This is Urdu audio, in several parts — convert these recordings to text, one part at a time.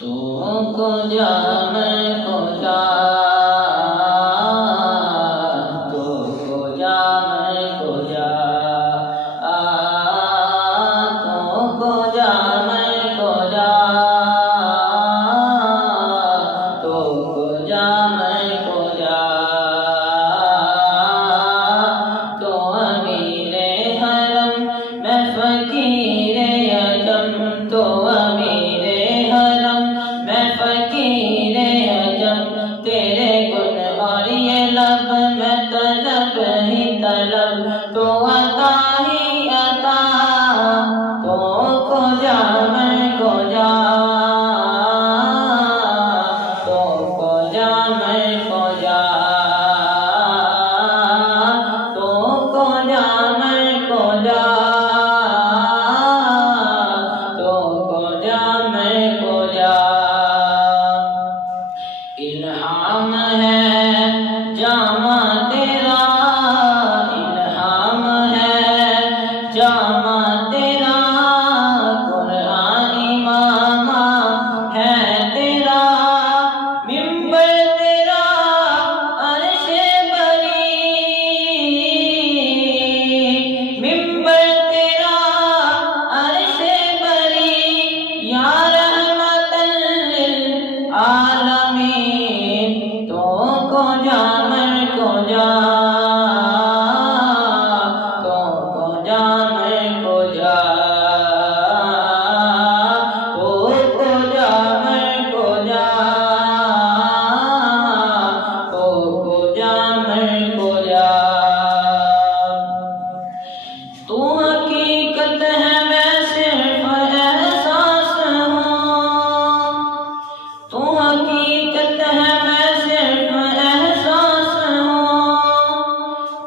تو کو جا میں کو جا، تو کو جا میں کو جا، تو کو جا میں کو جا، تو کو جا میں کو جا، تو امیر حرم میں فقیر عجم، تو امیر حرم میں فقیر عجم، تیرے گن اور یہ لب میں طلب ہی طلب، تو عطا ہی عطا، تو کو جا میں کو جا، تو کو جا میں کو جا، تو کو جا میں کو جا، تو کو جا میں کو جا۔ الہام ہے جامع تیرا، الہام ہے جامع تیرا، قرآن امام ہے تیرا، منبر تیرا عرش بری، منبر تیرا عرش بری، یا رحمت للعالمین، تو کو جا میں کو جا، تو کو جا میں کو جا، تو کو جا میں کو جا، تو کو جا میں کو جا۔ تو حقیقت ہے میں صرف احساس ہوں، تو حقیقت ہے میں صرف احساس ہوں،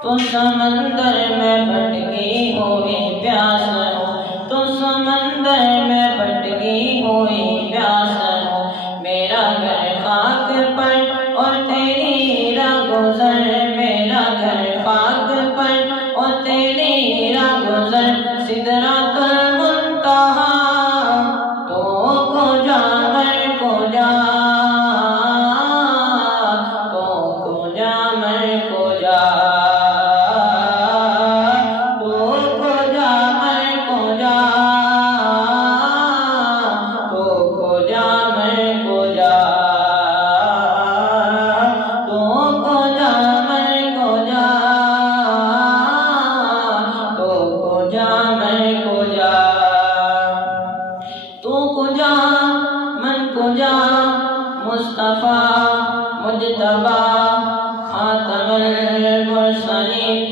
تو سمندر میں بھٹکی ہوئی پیاس ہوں، تو سمندر میں بھٹکی ہوئی پیاس ہوں، میرا گھر خاک پر اور تیری راہ گزر، میرا گھر خاک پر اور تیری راہ گزر، سدرۃ المنتہا، تو کو جا میں کو جا، تو کو جا میں کو جا، تو کو جا میں کو جا، تو کو جا میں کو جا، تو کو جا میں کو جا، تو کو جا میں کو جا، تو کو جا من کو جا، مصطفیٰ مجتبیٰ خاتم المرسلین،